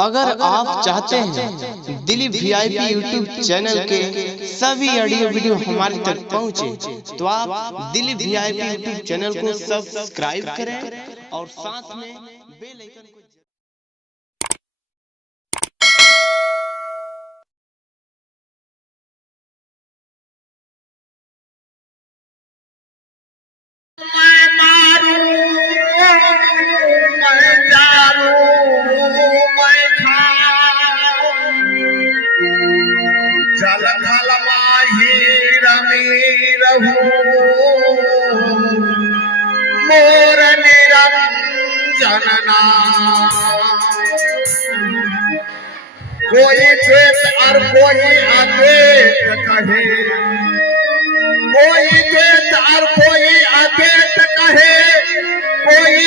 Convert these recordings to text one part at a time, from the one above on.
अगर आप चाहते हैं दिलीप वीआईपी यूट्यूब चैनल के सभी ऑडियो वीडियो हमारे तक पहुंचे, तो आप दिलीप वीआईपी यूट्यूब चैनल को सब्सक्राइब करें और साथ में बेल आइकन को जल थल माही रमी रहू मोर निरंजन कोई द्वेष और कोई अद्वैत कहे, कोई द्वेष और कोई अद्वैत कहे, कोई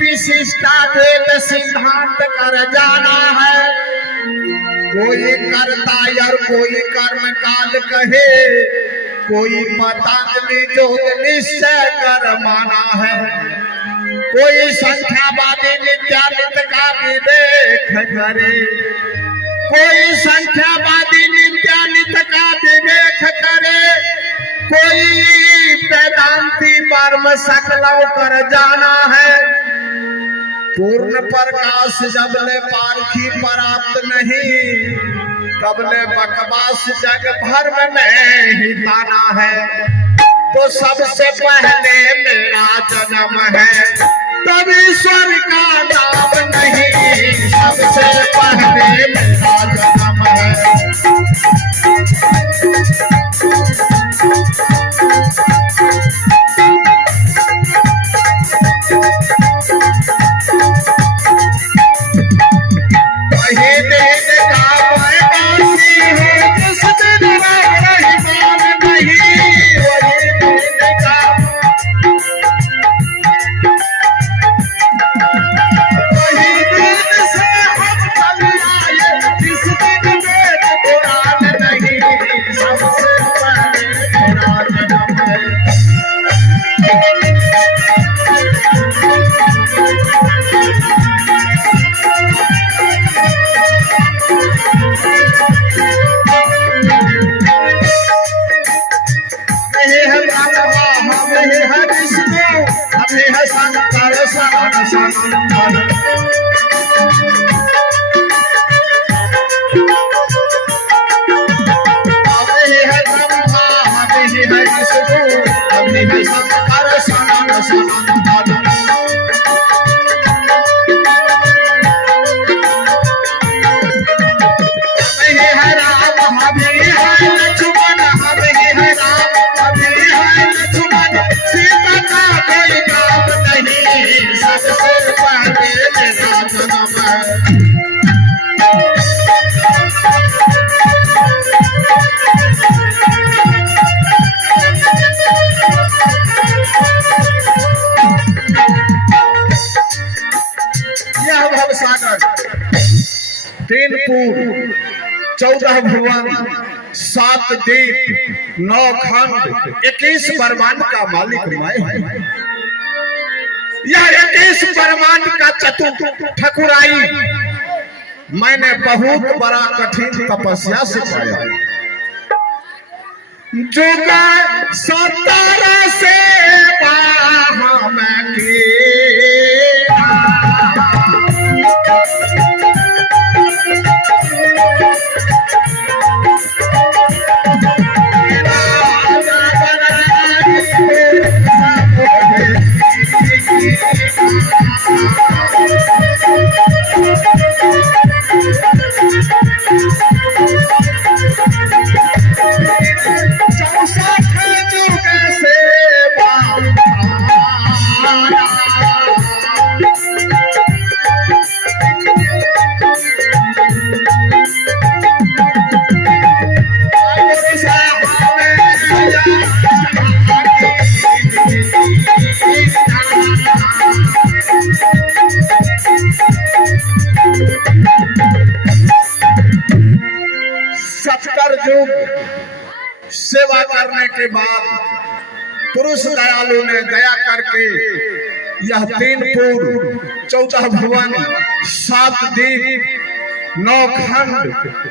विशिष्टाद्वैत सिद्धांत कर जाना है, कोई कर्ता और कोई कर्म काल कहे, कोई पतंजलि योग निश्चय कर माना है, कोई संख्यावादी नित्यानित का विवेक करे, कोई संख्यावादी नित्यानित का विवेक करे, कोई वेदांती परम सकलौ कर जाना है। पूर्ण प्रकाश जबले पारखी प्राप्त नहीं, तबले बकवास जग भर में ही ताना है। तो सबसे पहले मेरा जन्म है, तब ईश्वर का नाम नहीं, सबसे पहले मेरा जन्म है। तीन पुर 14 भुवन 7 दीप 9 खंड 21 ब्रह्मांड का मालिक मैं हूं। यह 21 ब्रह्मांड का चतुर्थ ठकुराई मैंने बहुत बड़ा कठिन तपस्या से पाया। जुगा 17 से बाहम की सेवा करने के बाद पुरुष दयालु ने दया करके यह 3 पुर 14 भुवन 7 द्वीप 9 खंड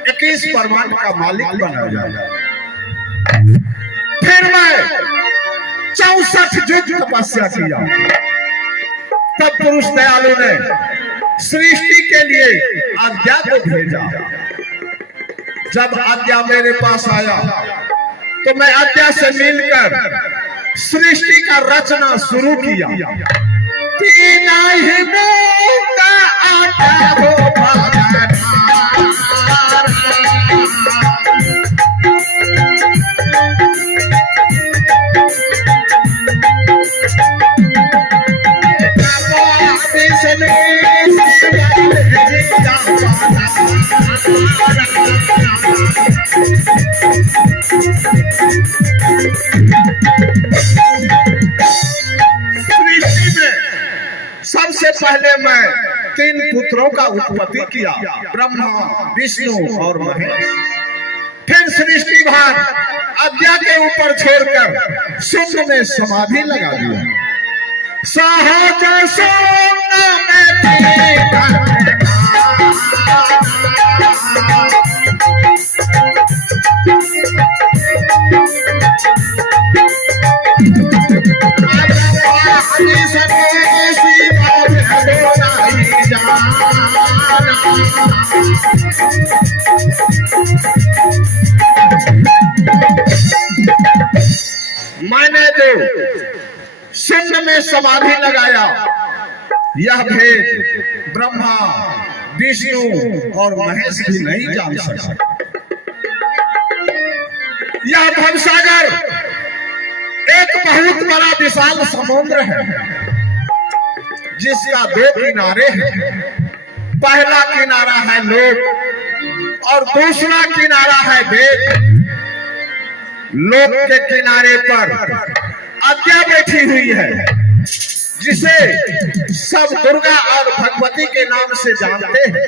21 ब्रह्मांड का मालिक बना जाए। फिर मैं 64 युग तपस्या किया, तब पुरुष दयालु ने सृष्टि के लिए आज्ञा को भेजा। जब आज्ञा मेरे पास आया तो मैं आज्ञा से मिलकर सृष्टि का रचना शुरू किया। तीन ही बूंदा आटा हो भगवान, सबसे पहले मैं 3 पुत्रों का उत्पत्ति किया, ब्रह्मा, विष्णु और महेश। फिर सृष्टि भार आज्ञा के ऊपर छोड़कर शून्य में समाधि लगा दिया। सहज शून्य मैंने जो शून्य में समाधि लगाया, यह भेद ब्रह्मा, विष्णु और महेश भी नहीं जान सकते। यह भवसागर एक बहुत बड़ा विशाल समुद्र है, जिसका 2 किनारे हैं। पहला किनारा है लोक और दूसरा किनारा है वेद। लोक के किनारे पर आज्ञा बैठी हुई है, जिसे सब दुर्गा और भगवती के नाम से जानते हैं,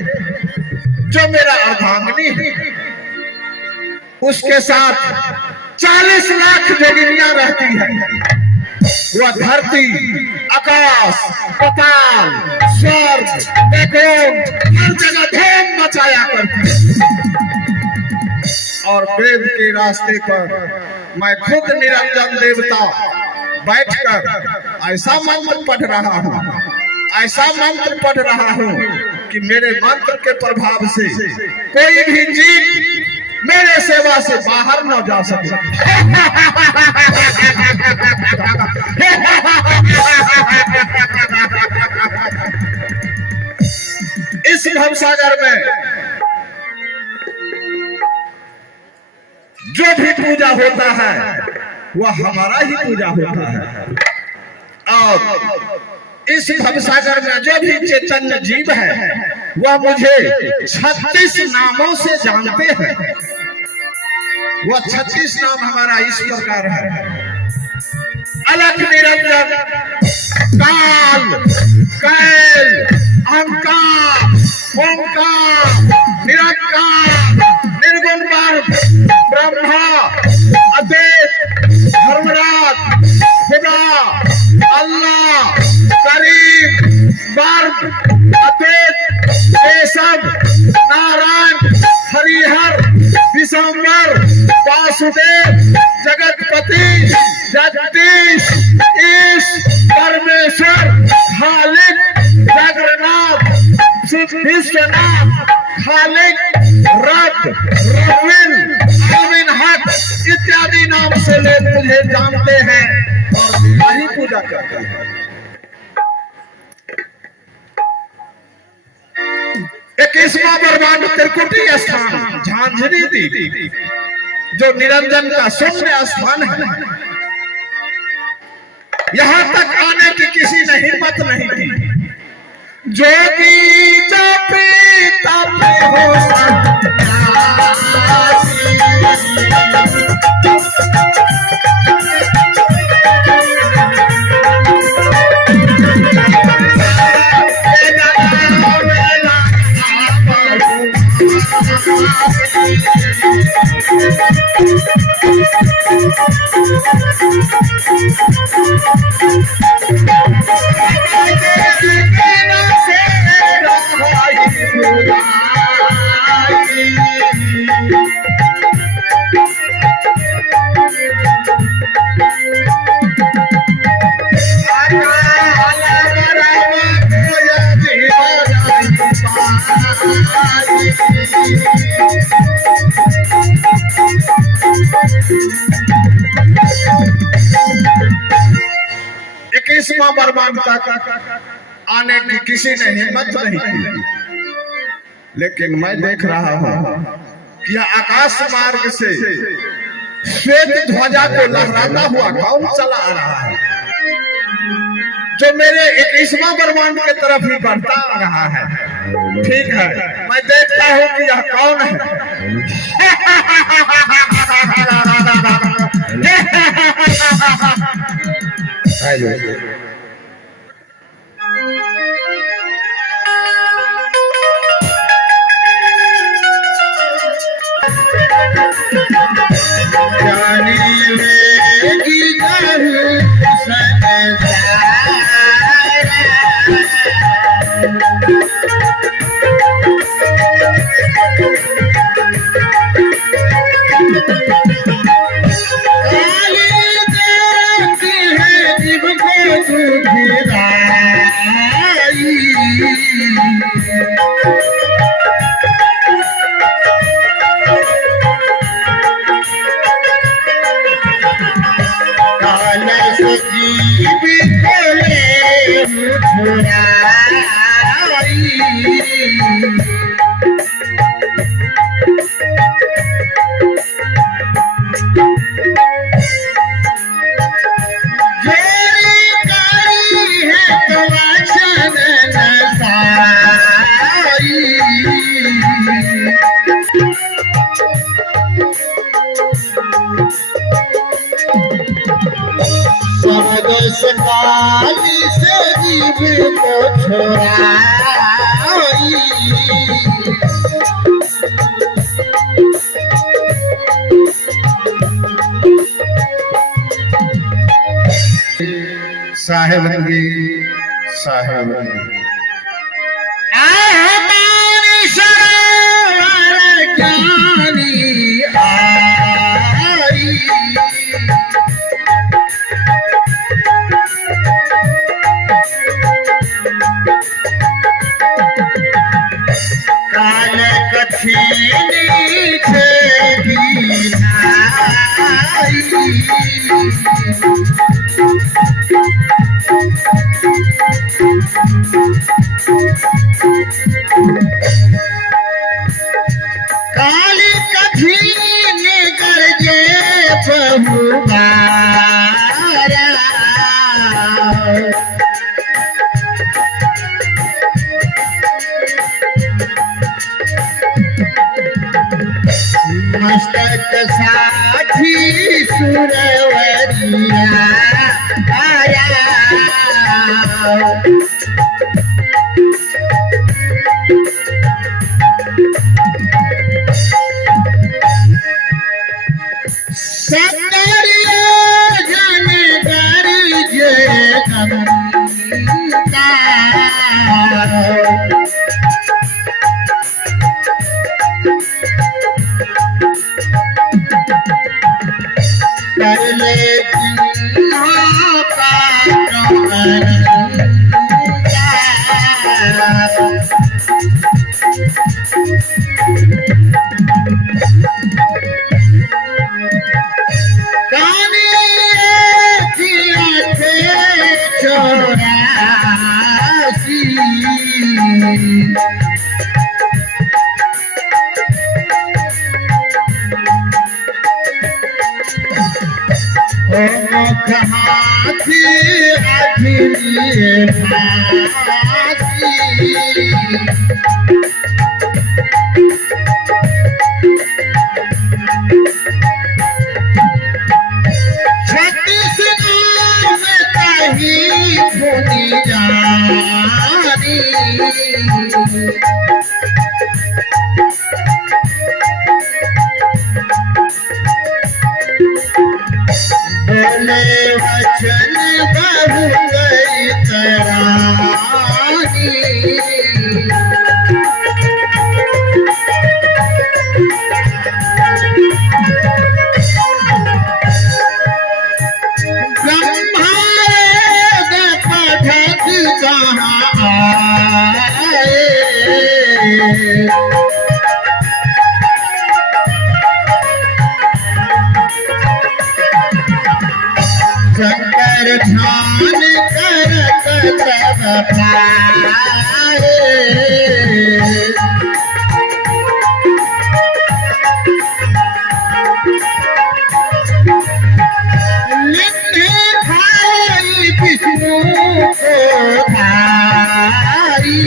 जो मेरा अर्धांगिनी है। उसके साथ 40 लाख जोगिनियां रहती है। वह धरती, आकाश, पाताल, स्वर्ग, वैकुंठ हर जगह धूम मचाया करती है। और वेद के रास्ते पर मैं खुद निरंजन देवता बैठकर ऐसा मंत्र पढ़ रहा हूँ, ऐसा मंत्र पढ़ रहा हूँ कि मेरे मंत्र के प्रभाव से कोई भी जीव मेरे सेवा से बाहर न जा सके। इस भवसागर में जो भी पूजा होता है वह हमारा ही पूजा होता है। और इस भवसागर में जो भी चैतन्य जीव है वह मुझे 36 नामों से जानते हैं। वह 36 नाम हमारा इस प्रकार है: अलख निरंजन, काल, कैल, अहंकार, ओंकार, निरंकार, निर्गुण ब्रह्मा, अद्वैत, धर्मराज, खुदा, अल्लाह, करीम, वर्ग, अद्वैत, केशव, नारायण, हरिहर, विशंबर, वासुदेव, जगतपति, जगदीश, ईश, परमेश्वर, खालिक, जगन्नाथ, विश्वनाथ, खालिक, रब, रविन, अरविंद हक इत्यादि नाम से लोग मुझे जानते हैं और मेरा ही पूजा करते हैं। 21वां ब्रह्मांड त्रिकुटी स्थान झांझरी द्वीप, जो निरंजन का शून्य स्थान है, यहाँ तक आने की किसी ने हिम्मत नहीं की। जोगी जपी तप हो इक्कीसवां बरमान तक आने की किसी ने हिम्मत नहीं की, लेकिन मैं देख रहा हूं कि आकाश मार्ग से श्वेत ध्वजा को लहराता हुआ कौन चला आ रहा है, जो मेरे 21वां बरमान की तरफ ही बढ़ता आ रहा है। ठीक है, मैं देखता हूं कि यह कौन है। काली से जीव को छोड़ाई, साहेबंगी साहेबंगी हमारी सरोवर ज्ञानी आई, काल कठिनी थे गिनाई, काली कठिन गरजे बहुबारा, मस्तक साथी सुरवरिया आया, सतरिया जन गरजे गंगा, कर ले का कानी किया थे चौरासी, हाथी अखिली फांसी, छत्तीस नाम कही भूली जानी, बोले वचन बहु गई तरानी, शंकर ध्यान करत तब पाए लिट्टे खाई विष्णु को धारी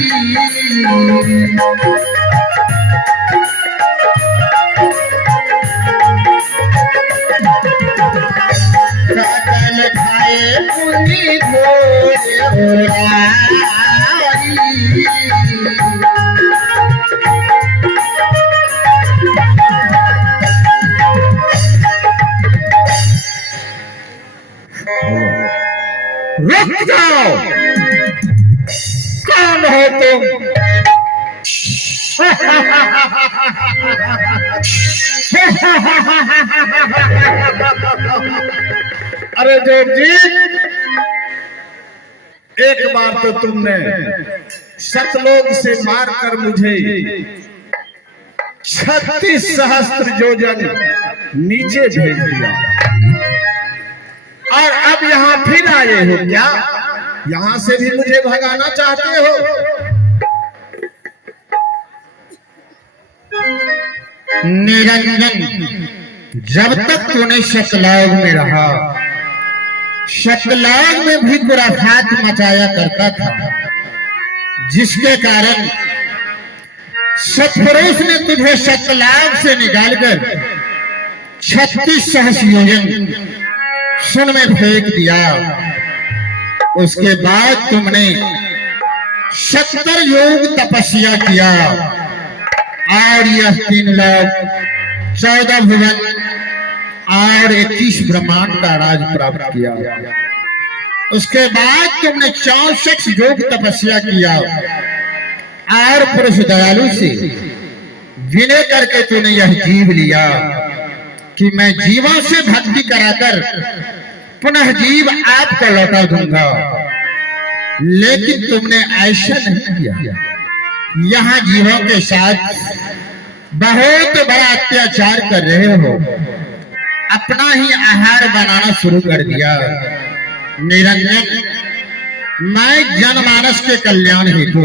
सकल खाए पुनि घोर ओरारी रुक जाओ, कौन हो तुम? अरे जोग जी, एक बार तो तुमने सतलोक से मारकर मुझे 36 सहस्त्र योजन नीचे भेज दिया, और अब यहाँ फिर आए हो क्या? यहाँ से भी मुझे भगाना चाहते हो? निरंजन, जब तक तूने शतलाग में रहा, शतलाग में भी खुराफात मचाया करता था, जिसके कारण सतपुरुष ने तुझे शतलाग से निकालकर 36 सहस्त्र योजन सुन में फेंक दिया। उसके बाद तुमने 70 योग तपस्या किया और यह 3 लोक 14 भुवन और 21 ब्रह्मांड का राज प्राप्त किया। उसके बाद तुमने 64 योग तपस्या किया और पुरुष दयालु से विनय करके तूने यह जीव लिया कि मैं जीवों से भक्ति कराकर पुनः जीव आपको लौटा दूंगा। लेकिन तुमने ऐसा नहीं किया, यहाँ जीवों के साथ बहुत बड़ा अत्याचार कर रहे हो, अपना ही आहार बनाना शुरू कर दिया। निरंजन, मैं जनमानस के कल्याण हेतु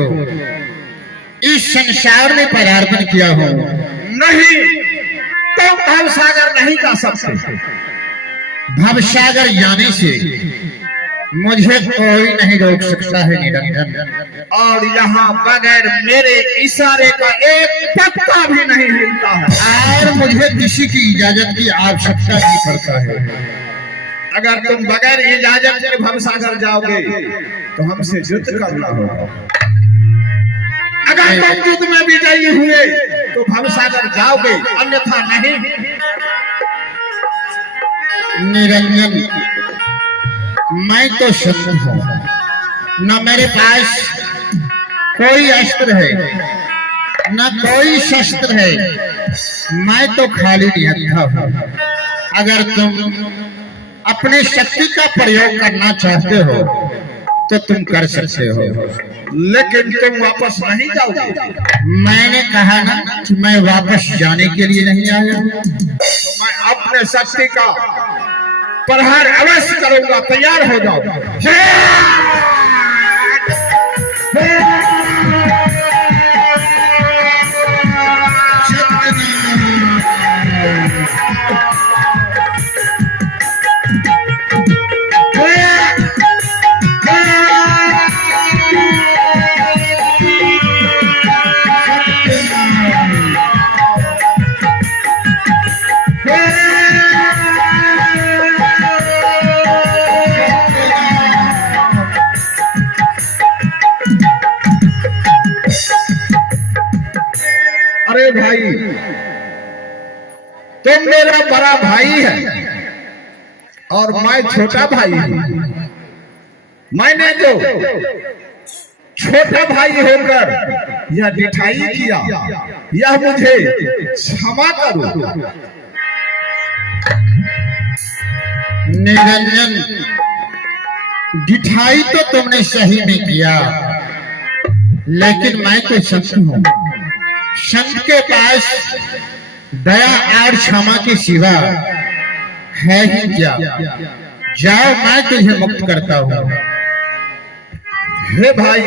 इस संसार में पदार्पण किया हूँ। नहीं, तुम भवसागर नहीं जा सकते। भवसागर जाने से मुझे कोई नहीं रोक सकता है निरंजन, और यहाँ बगैर मेरे इशारे का एक पत्ता भी नहीं हिलता है, और मुझे किसी की इजाजत की आवश्यकता नहीं पड़ता है। अगर तुम बगैर इजाजत के भवसागर जाओगे तो हमसे युद्ध करना होगा। अगर तुम युद्ध में विजयी हुए तो भवसागर जाओगे, अन्यथा नहीं। निरंजन, मैं तो संत हूँ, न मेरे पास कोई अस्त्र है न कोई शस्त्र है, मैं तो खाली निहत्था हूँ। अगर तुम अपने शक्ति का प्रयोग करना चाहते हो तो तुम कर सकते हो, लेकिन तुम वापस नहीं जाओगे। मैंने कहा ना कि मैं वापस जाने के लिए नहीं आया हूँ। तो मैं अपने शक्ति का प्रहार अवश्य करूंगा, तैयार हो जाओ। अरे भाई, तुम मेरा बड़ा भाई है और मैं छोटा भाई हूं। मैंने जो छोटा भाई होकर यह ढिठाई किया, यह मुझे क्षमा करो। निरंजन, ढिठाई तो तुमने सही में किया, लेकिन मैं तो संत हूँ, संत के पास दया और क्षमा के सिवा है ही क्या। जाओ, मैं तुझे मुक्त करता हूं। हे भाई,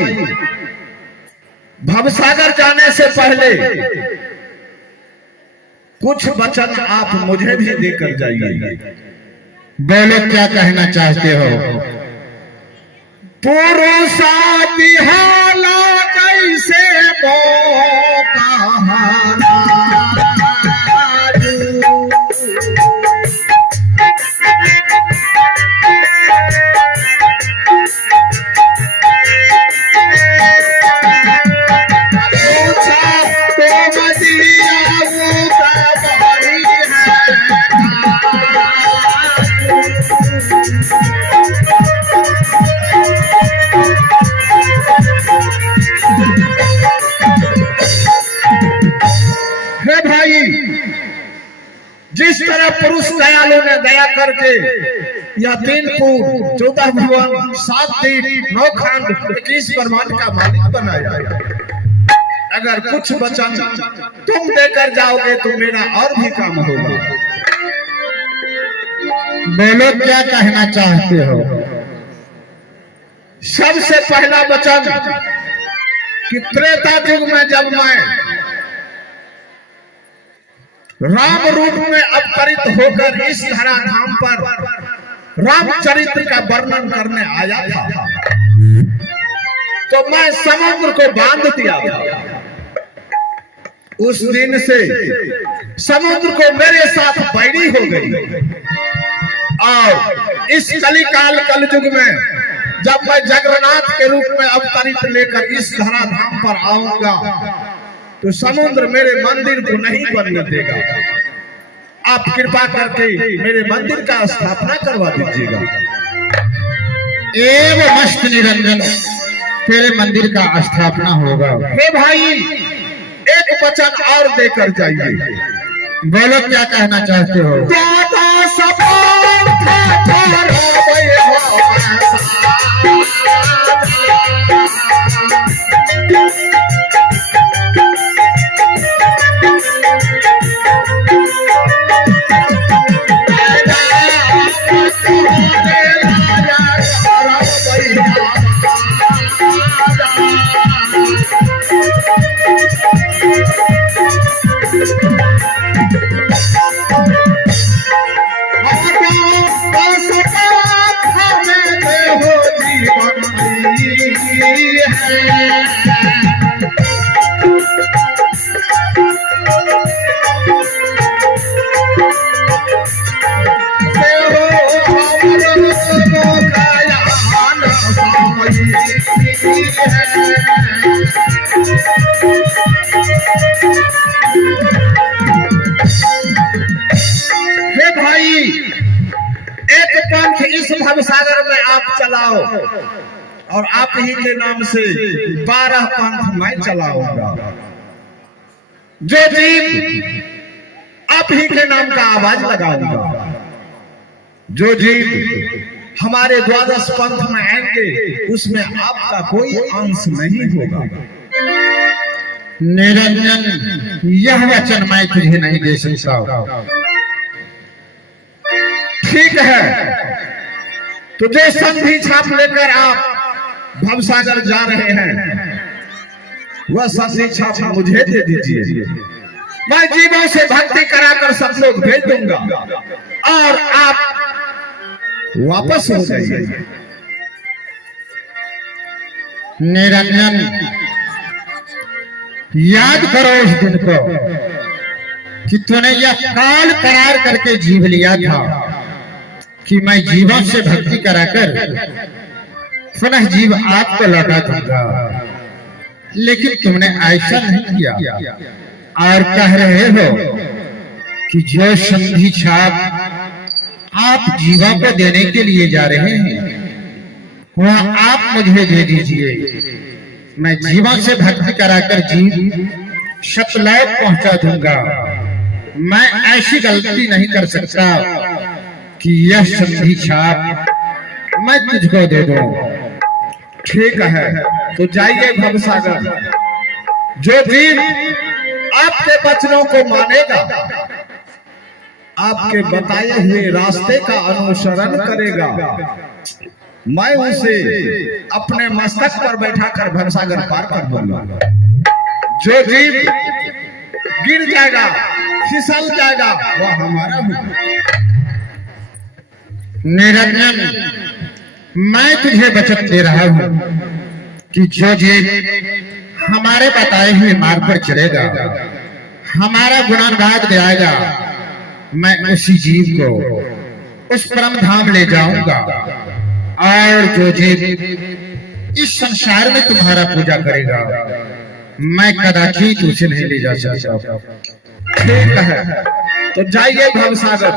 भवसागर जाने से पहले कुछ वचन आप मुझे भी देकर जाइए। बोलो, क्या कहना चाहते हो। पुरुषा बिहाला जैसे मौका जिस तरह पुरुष दयालु ने दया करके यह 3 पुर 14 भुवन 7 दीप 9 खंड 21 ब्रह्मांड का मालिक बनाया। अगर कुछ वचन तुम देकर जाओगे तो मेरा और भी काम होगा। बोलो, क्या कहना चाहते हो। सबसे पहला वचन कि त्रेता युग में जब मैं राम रूप में अवतरित होकर इस धरा धाम पर रामचरित्र का वर्णन करने आया था, तो मैं समुद्र को बांध दिया था। उस दिन से समुद्र को मेरे साथ बैरी हो गई। और इस कलिकाल कलयुग में जब मैं जगन्नाथ के रूप में अवतरित लेकर इस धरा धाम पर आऊंगा तो समुद्र मेरे मंदिर को नहीं बनने देगा। आप कृपा करके मेरे मंदिर का स्थापना करवा दीजिएगा। एवं मस्त निरंजन, तेरे मंदिर का स्थापना होगा। हे भाई, एक वचन और देकर जाइए। बोलो, क्या कहना चाहते हो। हे भाई, एक पंथ इस भवसागर में आप चलाओ और आप ही के नाम से 12 पंथ मैं चलाऊंगा। जो जीव आप ही के नाम का आवाज लगाऊंगा, जो जीव हमारे 12 पंथ में आएंगे उसमें आपका कोई अंश नहीं होगा। निरंजन, यह वचन मैं तुझे नहीं दे सकता। ठीक है, तो जो संधि छाप लेकर आप भवसागर जा रहे हैं वह संधि छाप मुझे दे दीजिए। मैं जीवों से भक्ति कराकर सब लोग भेज दूंगा और आप वापस हो जाइए। निरंजन, याद करो उस दिन को कि तूने यह काल करार करके जीव लिया था कि मैं जीवों से भक्ति कराकर पुनः जीव आपको लौटा दूंगा, लेकिन तुमने ऐसा नहीं किया और कह रहे हो कि जो संधि छाप आप जीवों को देने के लिए जा रहे हैं वह आप मुझे दे दीजिए। मैं जीवों से भक्ति कराकर जीव सतलोक पहुंचा दूंगा। मैं ऐसी गलती नहीं कर सकता कि यह संधि छाप मैं तुझको दे दूं। ठीक है, तो जाइए भवसागर। जो जीव आपके वचनों को मानेगा, आपके बताए हुए रास्ते का अनुसरण करेगा, मैं उसे अपने मस्तक पर बैठा कर भवसागर पार कर दूंगा। जो जीव गिर जाएगा, फिसल जाएगा, वह हमारा होगा। निरंजन, मैं तुझे वचन दे रहा हूं कि जो जीव हमारे बताए हुए मार्ग पर चलेगा, हमारा गुणगान गाएगा, मैं उसी जीव को उस परम धाम ले जाऊंगा। और जो जीव इस संसार में तुम्हारा पूजा करेगा, मैं कदाचित उसे नहीं ले जा सकता। ठीक है, तो जाइए भवसागर,